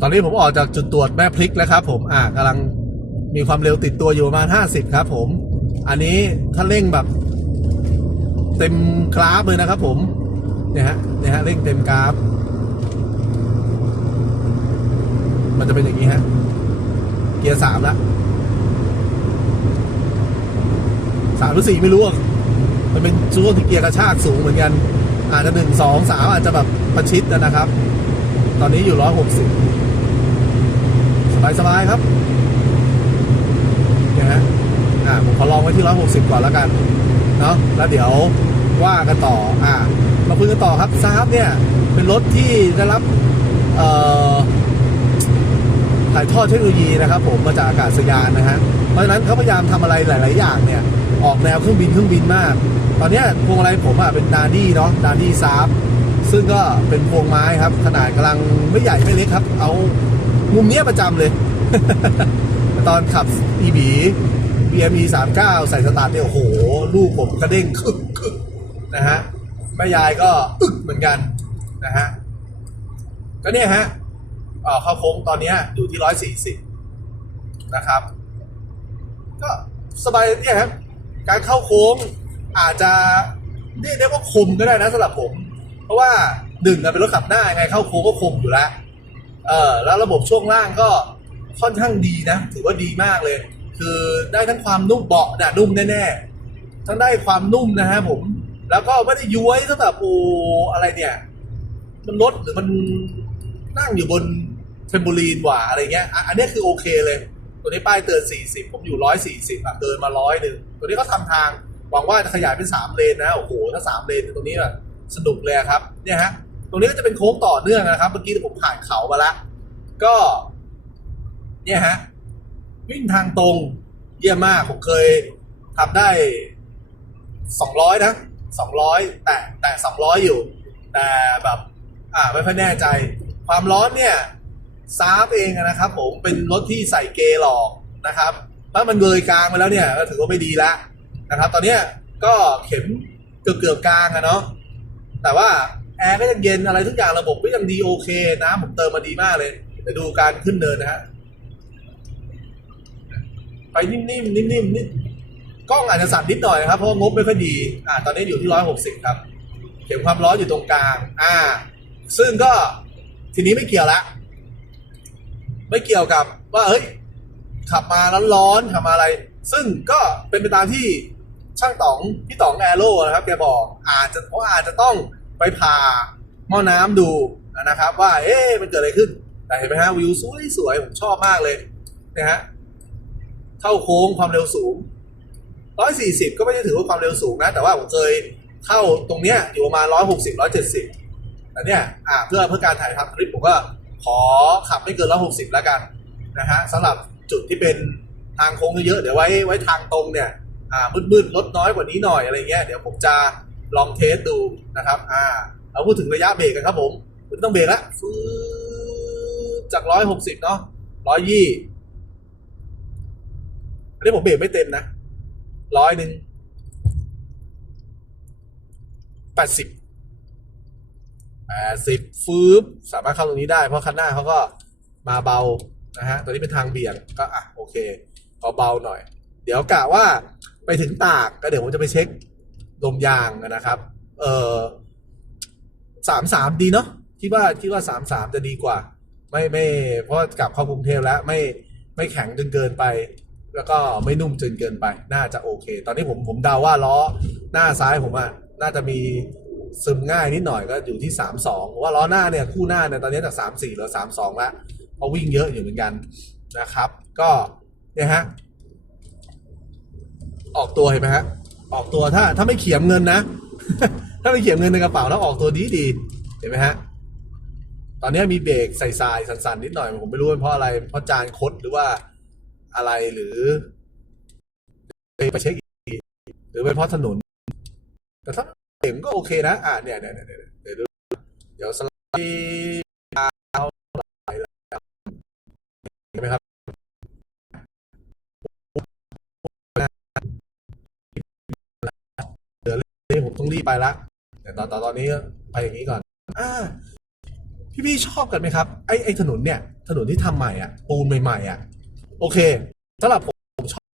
ตอนนี้ผมออกจากจุดตรวจแม่พลิกแล้วครับ ผมอ่ากำลังมีความเร็วติดตัวอยู่ประมาณ50 ครับผม อันนี้ถ้าเร่งแบบ เต็มกราฟเลยนะครับ ผมเนี่ยฮะเนี่ยฮะเร่งเต็มกราฟ มันจะเป็นอย่างนี้ฮะ เกียร์สามแล้วสามหรือสี่ไม่รู้อะมันเป็นช่วงที่เกียร์กระชากสูงเหมือนกัน อาจจะหนึ่งสองสามอาจจะแบบประชิดนะครับ ตอนนี้อยู่ร้อยหกสิบ สบายสบายๆครับเนี่ยฮะอ่าผมขอลองไว้ที่ร้อยหกสิบก่อนแล้วกันเนาะแล้วเดี๋ยวว่ากันต่ออ่ามาคุยกันต่อครับซาบเนี่ยเป็นรถที่ได้รับเอ่อถ่ายทอดเทคโนโลยีนะครับ ผมมาจากอากาศยานนะฮะเพราะฉะนั้นเขาพยายามทำอะไรหลาย ๆ อย่างเนี่ย ออกแนวเครื่องบินเครื่องบินมาก ตอนนี้พวงมาลัยผมอะเป็นดาดี้เนาะดาดี้ซาร์ซึ่งก็เป็นพวงไม้ครับ ขนาดกำลังไม่ใหญ่ไม่เล็กครับ เอา มุมเนี้ยประจำเลย ตอนขับ e b BME 39 ใส่สตาร์ทเนี่ยโอ้โห ลูกผมกระเด้งคึกคึกนะฮะแม่ยายก็อึกเหมือนกันนะฮะก็เนี่ยฮะเข้าโค้งตอนเนี้ยอยู่ที่ร้อยสี่สิบนะครับ ก็สบายเนี่ยครับการเข้าโค้งอาจจะเรียกได้ว่าคมก็ได้นะสำหรับผม เพราะว่าหนึ่งเป็นรถขับหน้ายังไงเข้าโค้งก็คมอยู่แล้ว เออแล้วระบบช่วงล่างก็ค่อนข้างดีนะ ถือว่าดีมากเลย คือได้ทั้งความนุ่มเบาะน่ะนุ่มแน่ๆทั้งได้ความนุ่มนะฮะผม แล้วก็ไม่ได้ย้วยซะแบบโอ้อะไรเนี่ย มันลดหรือมันนั่งอยู่บนเทมโบลีนกว่าอะไรเงี้ย อันนี้คือโอเคเลย ตัวนี้ป้ายเตือน 40 ผมอยู่ 140อะเกินมาร้อยหนึ่งตัวนี้ก็ทำทางหวังว่าจะขยายเป็น 3 เลนนะ โอ้โห ถ้า 3 เลนตรงนี้แบบสนุกเลยครับ เนี่ยฮะ รงนี้ก็จะเป็นโค้งต่อเนื่องนะครับ เมื่อกี้ผมผ่านเขามาแล้ว ก็ เนี่ยฮะ วิ่งทางตรงเยี่ยมมาก ผมเคยทำได้200นะ200แต่แต่200อยอยู่ แต่แบบ อ่าไม่ค่อยแน่ใจ ความร้อนเนี่ยซาฟเองนะครับ ผมเป็นรถที่ใส่เกย์หลอกนะครับถ้ามันเลยกลางไปแล้วเนี่ยก็ถือว่าไม่ดีแล้วนะครับ ตอนเนี้ยก็เข็มเกือบเกือบกลางอะเนาะแต่ว่า แอร์ก็ยังเย็นอะไรทุกอย่างระบบก็ยังดีโอเคน้ำผมเติมมาดีมากเลยเดี๋ยวดูการขึ้นเนินนะฮะไปนิ่มๆนิ่มๆนิดกล้องอาจจะสั่นนิดหน่อยนะครับเพราะงบไม่ค่อยดีอ่าตอนนี้อยู่ที่ร้อยหกสิบครับ เข็มความร้อนอยู่ตรงกลาง อ่า ซึ่งก็ทีนี้ไม่เกี่ยวละ ไม่เกี่ยวกับว่าเฮ้ย ขับมาร้อนๆขับมาอะไร ซึ่งก็เป็นไปตามที่ช่างต๋องพี่ต๋องแอโร่นะครับแกบอกอาจจะเพราะอาจจะต้อง ไปผ่าหม้อน้ำดูนะครับ ว่าเอ๊ะมันเกิดอะไรขึ้น แต่เห็นไหมฮะวิวสวยๆผมชอบมากเลยนะฮะเข้าโค้งความเร็วสูง 140 ก็ไม่ได้ถือว่าความเร็วสูงนะ แต่ว่าผมเคยเข้าตรงเนี้ยอยู่ประมาณ160 170แต่เนี่ยอ่าเพื่อเพื่อการถ่ายทำคลิปผมก็ขอขับไม่เกิน160 แล้วกันนะฮะสำหรับจุดที่เป็นทางโค้งเยอะเดี๋ยวไว้ไว้ทางตรงเนี่ยอ่ามืดๆลดน้อยกว่านี้หน่อยอะไรเงี้ยเดี๋ยวผมจะ ลองเทสดูนะครับ อ่าเราพูดถึงระยะเบรกกันครับผมไม่ต้องเบรกละฟืดจาก160เนาะ120อันนี้ผมเบรกไม่เต็มนะร้อยหนึ่งแปดสิบแปดสิบฟืบสามารถเข้าตรงนี้ได้ เพราะคันหน้าเขาก็มาเบานะฮะตัวนี้เป็นทางเบี่ยงก็อะโอเคก็เบาหน่อย เดี๋ยวกะว่าไปถึงตากก็เดี๋ยวผมจะไปเช็ค ลมยางนะครับ เออสามสามดีเนาะคิดว่าคิดว่าสามสามจะดีกว่า ไม่ไม่เพราะกลับเข้ากรุงเทพแล้วไม่ไม่แข็งจนเกินไป แล้วก็ไม่นุ่มจนเกินไป น่าจะโอเค ตอนนี้ผมผมเดาว่าล้อหน้าซ้ายผมอะน่าจะมีซึมง่ายนิดหน่อยก็อยู่ที่สามสองว่าล้อหน้าเนี่ยคู่หน้าเนี่ยตอนนี้จากสามสี่เหลือสามสองแล้วเพราะวิ่งเยอะอยู่เหมือนกันนะครับ ก็เนี่ยฮะออกตัวเห็นไหมฮะ ออกตัวถ้าถ้าไม่เขียมเงินนะ ถ้าไม่เขียมเงินในกระเป๋าแล้วออกตัวดีดีเห็นไหมฮะตอนนี้มีเบรกใส่ทรายสั่นๆนิดหน่อยผมไม่รู้เป็นเพราะอะไรเพราะจานคดหรือว่าอะไรหรือ ไปเช็คอีกหรือเป็นเพราะถนน แต่ถ้าเข็มก็โอเคนะอ่าเนี่ยเนี่ยเนี่ยเนี่ยเดี๋ยวดูเดี๋ยวสไลด์เอาไหลแล้วเห็นไหมครับ เดี๋ยวผม ต้องรีบไปละแต่ตอนตอนตอนนี้ไปอย่างนี้ก่อนอ่าพี่ๆชอบกันไหมครับไอไอถนนเนี่ย ถนนที่ทำใหม่อะ ปูนใหม่ๆอะ โอเคสำหรับผมผมชอบ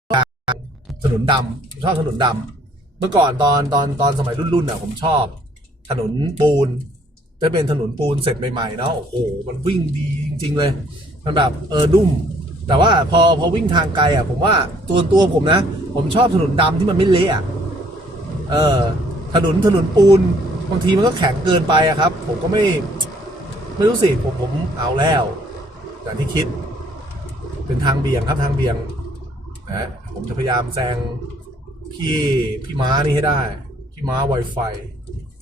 ถนนดำผมชอบถนนดำเมื่อก่อนตอนตอนตอนสมัยรุ่นๆอะ ผมชอบ ถนนปูนจะเป็นถนนปูนเสร็จใหม่ๆเนาะโอ้โหมันวิ่งดีจริง ๆ เลย มันแบบเออนุ่ม แต่ว่าพอพอวิ่งทางไกลอะ ผมว่าตัวตัวผมนะ ผมชอบถนนดำที่มันไม่เละอะเออ ถนนถนนปูนบางทีมันก็แข็งเกินไปอะครับ ผมก็ไม่ไม่รู้สิผมผมเอาแล้วอย่างที่คิด เป็นทางเบี่ยงครับทางเบี่ยงนะผมจะพยายามแซงพี่พี่ม้านี่ให้ได้ พี่ม้า Wi-Fi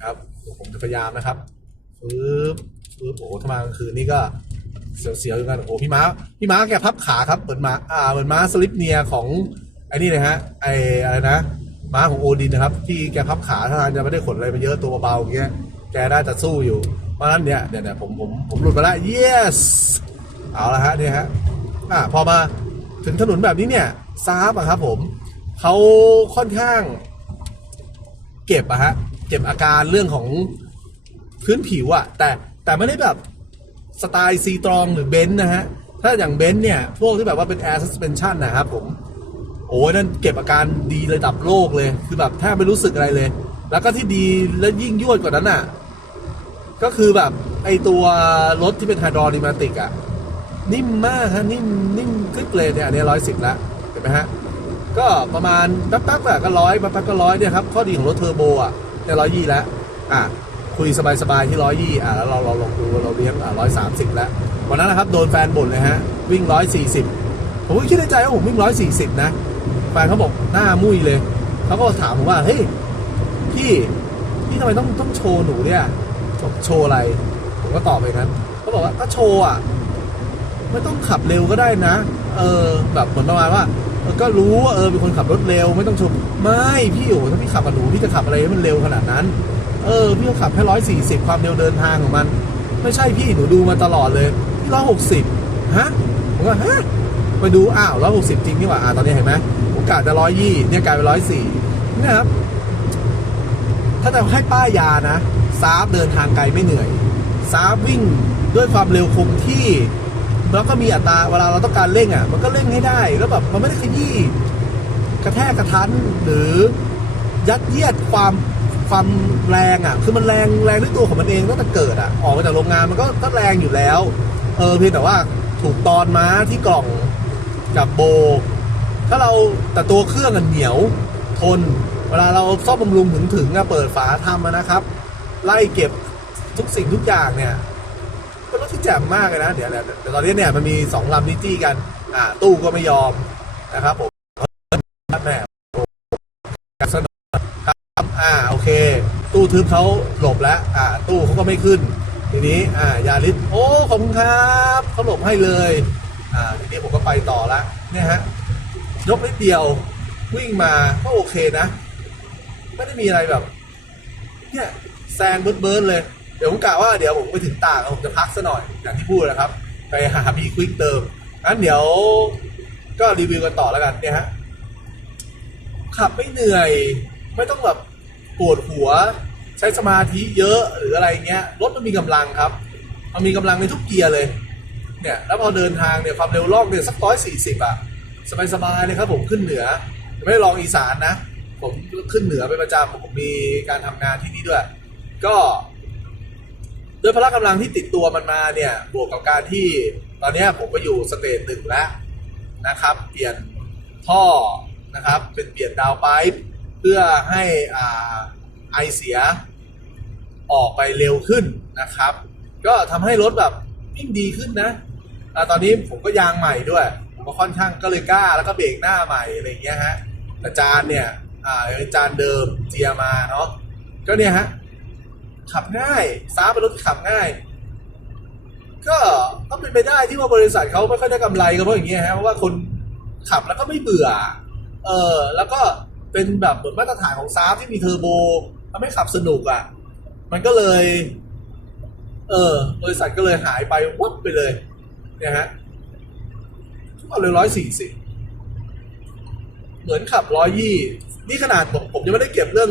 ครับ ผมจะพยายามนะครับปึ๊บปึ๊บโอ้โหถ้ามากลางคืนนี่ก็เสียวๆอยู่กันโอ้พี่ม้าพี่ม้าแกพับขาครับเหมือนม้าอ่าเหมือนม้าสลิปเนียของไอ้นี่เลยฮะไอ้อะไรนะ ม้าของโอดินนะครับ ที่แกพับขาถ้าทางจะไม่ได้ขนอะไรมาเยอะตัวเบาๆอย่างเงี้ยแกได้แต่สู้อยู่ เพราะฉะนั้นเนี่ยเดี๋ยวเนี่ยผมผมผมหลุดมาแล้ว yes เอาละฮะเนี่ยฮะอ่าพอมาถึงถนนแบบนี้เนี่ยซาบอะครับผมเขาค่อนข้าง เก็บอะฮะเก็บอาการเรื่องของพื้นผิวอะแต่แต่ไม่ได้แบบสไตล์ซีตรองหรือเบนซ์นะฮะ ถ้าอย่างเบนซ์เนี่ย พวกที่แบบว่าเป็น air suspension นะครับผม โอ้ยนั่นเก็บอาการดีระดับโลกเลย คือแบบแทบไม่รู้สึกอะไรเลย แล้วก็ที่ดีและยิ่งยวดกว่านั้นอะ ก็คือแบบไอตัวรถที่เป็นไฮดรอลิมาติกอะ นิ่มมากฮะ นิ่มนิ่มคลิกเลยเนี่ยอันนี้ร้อยสิบแล้วเห็นไหมฮะ ก็ประมาณแป๊บๆอะก็ร้อยแป๊บๆก็ร้อยเนี่ยครับ ข้อดีของรถเทอร์โบอะเนี่ยร้อยยี่แล้วอะคุยสบายๆที่ร้อยยี่อะแล้วเราเราลองดูเราเลี้ยงอะร้อยสามสิบแล้ววันนั้นนะครับโดนแฟนบ่นเลยฮะ วิ่งร้อยสี่สิบผมก็คิดในใจว่าผมวิ่งร้อยสี่สิบนะ แฟนเขาบอกหน้ามุ้ยเลยเขาก็ถามผมว่าเฮ้ยพี่พี่ทำไมต้องต้องโชว์หนูเนี่ยบอกโชว์อะไร ผมก็ตอบไปงั้นเขาบอกว่าก็โชว์อะไม่ต้องขับเร็วก็ได้นะ เออ แบบเหมือนประมาณว่าก็รู้ว่าเออเป็นคนขับรถเร็ว ไม่ต้องชมไม่พี่โอ้ถ้าพี่ขับกับหนูพี่จะขับอะไรให้มันเร็วขนาดนั้น เออพี่ก็ขับแค่ร้อยสี่สิบความเร็วเดินทางของมัน ไม่ใช่พี่หนูดูมาตลอดเลยพี่ร้อยหกสิบฮะผมว่าฮะไปดูอ้าวร้อยหกสิบจริงนี่หว่าอ่าตอนนี้เห็นไหม กาสจะร้อยยี่เนี่ยกลายเป็นร้อยสี่เนี่ยครับ ถ้าจะให้ป้ายานะซาฟเดินทางไกลไม่เหนื่อยซาฟวิ่งด้วยความเร็วคงที่ แล้วก็มีอัตราเวลาเราต้องการเร่งอะ มันก็เร่งให้ได้ แล้วแบบมันไม่ได้ขยี้กระแทกกระทันหรือยัดเยียดความความแรงอะ คือมันแรงแรงด้วยตัวของมันเองตั้งแต่เกิดอะออกมาจากโรงงานมันก็ก็แรงอยู่แล้ว เออเพียงแต่ว่าถูกตอนม้าที่กล่องกับโบ ถ้าเราแต่ตัวเครื่องอะเหนียวทน เวลาเราซ่อมบำรุงถึงถึงอะเปิดฝาทำนะครับ ไล่เก็บทุกสิ่งทุกอย่างเนี่ยเป็นรถที่แจ่มมากเลยนะเดี๋ยวเดี๋ยวเดี๋ยวตอนนี้เนี่ยมันมีสองลำนิจี้กัน อ่า ตู้ก็ไม่ยอมนะครับผมแม่สนครับอ่าโอเค ตู้ทึบเขาหลบแล้ว อ่า ตู้เขาก็ไม่ขึ้น ทีนี้ อ่ายาริสโอ้ขอบคุณครับเขาหลบให้เลย อ่าทีนี้ผมก็ไปต่อละเนี่ยฮะ ยกนิดเดียว วิ่งมาก็โอเคนะ ไม่ได้มีอะไรแบบ เนี่ยแซงเบิร์ดเบิร์ดเลย เดี๋ยวผมกะว่าเดี๋ยวผมไปถึงต่ากผมจะพักซะหน่อยอย่างที่พูดนะครับ ไปหาพีควิกเติมงั้นเดี๋ยวก็รีวิวกันต่อแล้วกันเนี่ยฮะขับไม่เหนื่อย ไม่ต้องแบบปวดหัว ใช้สมาธิเยอะหรืออะไรเงี้ยรถมันมีกำลังครับ มันมีกำลังในทุกเกียร์เลย เนี่ย แล้วพอเดินทางเนี่ยความเร็วล่องเนี่ยสักร้อยสี่สิบอะ สบายๆเลยครับผมขึ้นเหนือ ไม่ได้ลองอีสานนะ ผมขึ้นเหนือเป็นประจำผมมีการทำงานที่นี่ด้วย ก็ด้วยพละกำลังที่ติดตัวมันมาเนี่ย บวกกับการที่ตอนนี้ผมก็อยู่สเตจหนึ่งแล้วนะครับ เปลี่ยนท่อนะครับ เป็นเปลี่ยนดาวไป์เพื่อให้อ่าไอเสียออกไปเร็วขึ้นนะครับ ก็ทำให้รถแบบวิ่งดีขึ้นนะอาตอนนี้ผมก็ยางใหม่ด้วย ก็ค่อนข้างก็เลยกล้าแล้วก็เบรกหน้าใหม่อะไรอย่างเงี้ยฮะแต่จานเนี่ยอ่าเป็นจานเดิมเจียมาเนาะก็เนี่ยฮะขับง่ายซ้าเป็นรถที่ขับง่าย ก็ก็เป็นไปได้ที่ว่าบริษัทเขาไม่ค่อยได้กำไรก็เพราะอย่างเงี้ยฮะเพราะว่าคนขับแล้วก็ไม่เบื่อ เออแล้วก็เป็นแบบเหมือนมาตรฐานของซาที่มีเทอร์โบทำให้ขับสนุกอะ มันก็เลย เออบริษัทก็เลยหายไปวับไปเลยเนี่ยฮะ กคนเลยร้อยสี่สิบเหมือนขับร้อยยี่นี่ขนาดผมผมยังไม่ได้เก็บเรื่อง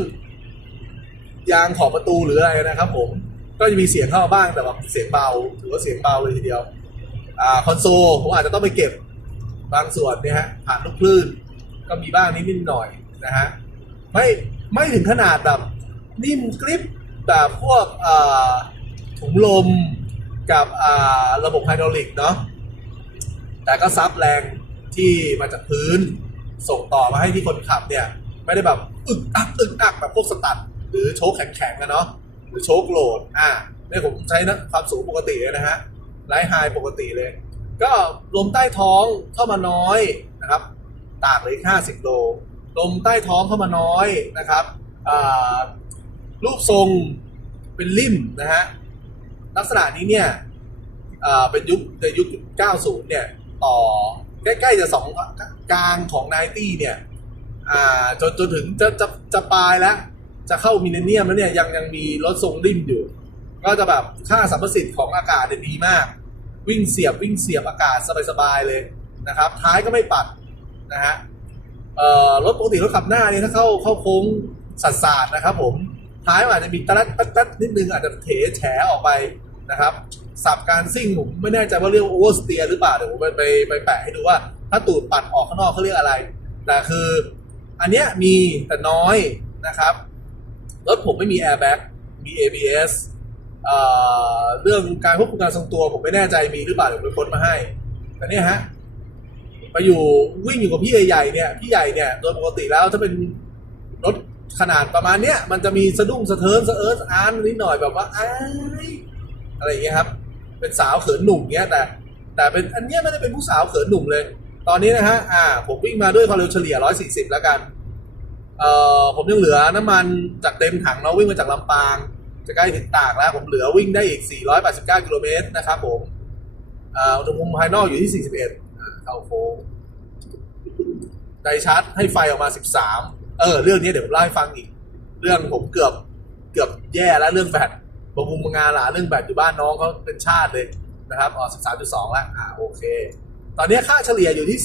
ยางขอบประตูหรืออะไรนะครับ ผมก็จะมีเสียงเข้ามาบ้างแต่ว่าเสียงเบาถือว่าเสียงเบาเลยทีเดียว อ่าคอนโซลผมอาจจะต้องไปเก็บบางส่วนเนี่ยฮะผ่านลูกคลื่น ก็มีบ้างนิดๆหน่อยนะฮะไม่ไม่ถึงขนาดแบบนิ่มกริปแบบพวกอ่าถุงลมกับอ่าระบบไฮดรอลิกเนาะ แต่ก็ซับแรงที่มาจากพื้น ส่งต่อมาให้ที่คนขับเนี่ย ไม่ได้แบบอึกอักอึกอักแบบพวกสตัดหรือโชคแข็งๆนะเนาะหรือโชคโหลดอ่าเนี่ยผมใช้นะความสูงปกติเลยนะฮะไลท์ไฮปกติเลย ก็ลมใต้ท้องเข้ามาน้อยนะครับต่ากเลยหลย50โลลมใต้ท้องเข้ามาน้อยนะครับอ่ารูปทรงเป็นริมนะฮะลักษณะนี้เนี่ยอ่าเป็นยุคในยุค 90 เนี่ย ต่อใกล้ๆจะสองกลางของ90เนี่ยอ่าจนจนถึงจะจะจะปลายแล้ว จะเข้ามิเลเนียมแล้วเนี่ยยังยังมีรถทรงริมอยู่ ก็จะแบบค่าสัมประสิทธิ์ของอากาศเนี่ยดีมาก วิ่งเสียบวิ่งเสียบอากาศสบายๆเลยนะครับ ท้ายก็ไม่ปัดนะฮะรถปกติรถขับหน้าเนี่ยถ้าเข้าเข้าโค้งสัดสาดนะครับผมท้ายอาจจะมีตะลัดตัดตัดนิดนึงอาจจะเถแฉออกไป นะครับสับการซิ่งผมไม่แน่ใจว่าเรียกโอเวอร์สเตียหรือเปล่าเดี๋ยวผมไปไปไปแปะให้ดูว่า ถ้าตูดปัดออกข้างนอกเขาเรียกอะไร แต่คืออันเนี้ยมีแต่น้อยนะครับรถผมไม่มีแอร์แบ็กมี ABS เอ่อเรื่องการควบคุมการทรงตัวผมไม่แน่ใจมีหรือเปล่าเดี๋ยวผมไปค้นมาให้ แต่เนี่ยฮะไปอยู่วิ่งอยู่กับพี่ใหญ่เนี่ยพี่ใหญ่เนี่ยโดยปกติแล้วถ้าเป็นรถขนาดประมาณเนี้ยมันจะมีสะดุ้งสะเทินสะเอิร์สอาร์นนิดหน่อยแบบว่าอ้าย อะไรอย่างเงี้ยครับ เป็นสาวเขินหนุ่มเงี้ยแต่ แต่เป็นอันเนี้ยไม่ได้เป็นผู้สาวเขินหนุ่มเลย ตอนนี้นะฮะอ่า ผมวิ่งมาด้วยความเร็วเฉลี่ย 140 แล้วกันเอ่อผมยังเหลือน้ำมันจากเต็มถังเราวิ่งมาจากลำปาง จะใกล้ถึงตากแล้ว ผมเหลือวิ่งได้อีก 489 กิโลเมตรนะครับผมอ่าอุณหภูมิภายนอกอยู่ที่ 41อ่าเข้าโค้งไดชาร์จให้ไฟออกมา 13 เออ เรื่องนี้เดี๋ยวผมเล่าให้ฟังอีก เรื่องผมเกือบเกือบแย่แล้วเรื่องแบต บำรุงงานหลาเรื่องแบตอยู่บ้านน้องเขาเป็นชาติเลยนะครับอ๋อ13.2แล้วอ่าโอเค ตอนนี้ค่าเฉลี่ยอยู่ที่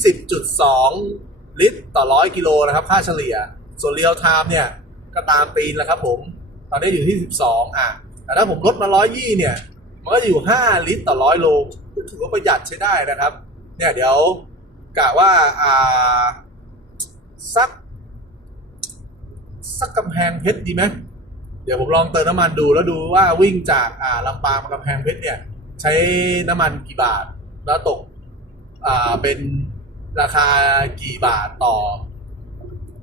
10.2ลิตรต่อร้อยกิโลนะครับ ค่าเฉลี่ย ส่วนเรียลไทม์เนี่ยก็ตามปีนแล้วครับผม ตอนนี้อยู่ที่12อะแต่ถ้าผมลดมา120เนี่ย มันก็อยู่5ลิตรต่อร้อยโลถือว่าประหยัดใช้ได้นะครับ เนี่ยเดี๋ยวกะว่าอ่าสักสักกำแพงเพชรดีไหม เดี๋ยวผมลองเติมน้ำมันดูแล้วดูว่าวิ่งจากอ่าลำปางมากำแพงเพชรเนี่ย ใช้น้ำมันกี่บาท แล้วตก อ่าเป็นราคากี่บาทต่อ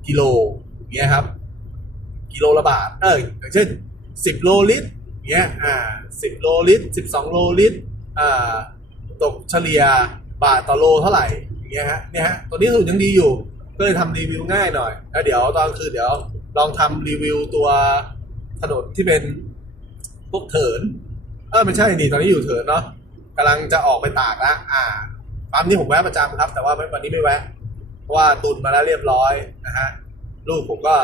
กิโลอย่างเงี้ยครับ กิโลละบาท เอออย่างเช่นสิบโลลิตรอย่างเงี้ยอ่าสิบโลลิตรสิบสองโลลิตรอ่าตกเฉลี่ยบาทต่อโลเท่าไหร่อย่างเงี้ยฮะเนี่ยฮะตัวนี้สูตรยังดีอยู่ ก็เลยทำรีวิวง่ายหน่อยแล้วเดี๋ยวตอนคืนเดี๋ยวลองทำรีวิวตัว ถนนที่เป็นพวกเถิน เออไม่ใช่นี่ตอนนี้อยู่เถินเนาะกำลังจะออกไปตากล้วอ่าปั๊มนี้ผมแวะประจำครับ แต่ว่าวันนี้ไม่แวะ เพราะว่าตุนมาแล้วเรียบร้อยนะฮะลูกผมก็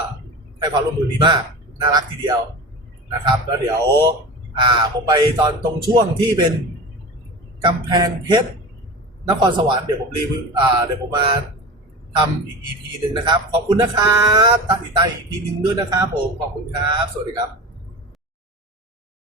ให้ความร่วมมือดีมาก น่ารักทีเดียวนะครับ แล้วเดี๋ยว อ่าผมไปตอนตรงช่วงที่เป็นกำแพงเพชรนครสวรรค์เดี๋ยวผมรีวิวอ่าเดี๋ยวผมมา ทำอีก EP หนึ่งนะครับ ขอบคุณนะครับติดตามอีก EP หนึ่งด้วยนะครับผม ขอบคุณครับ สวัสดีครับ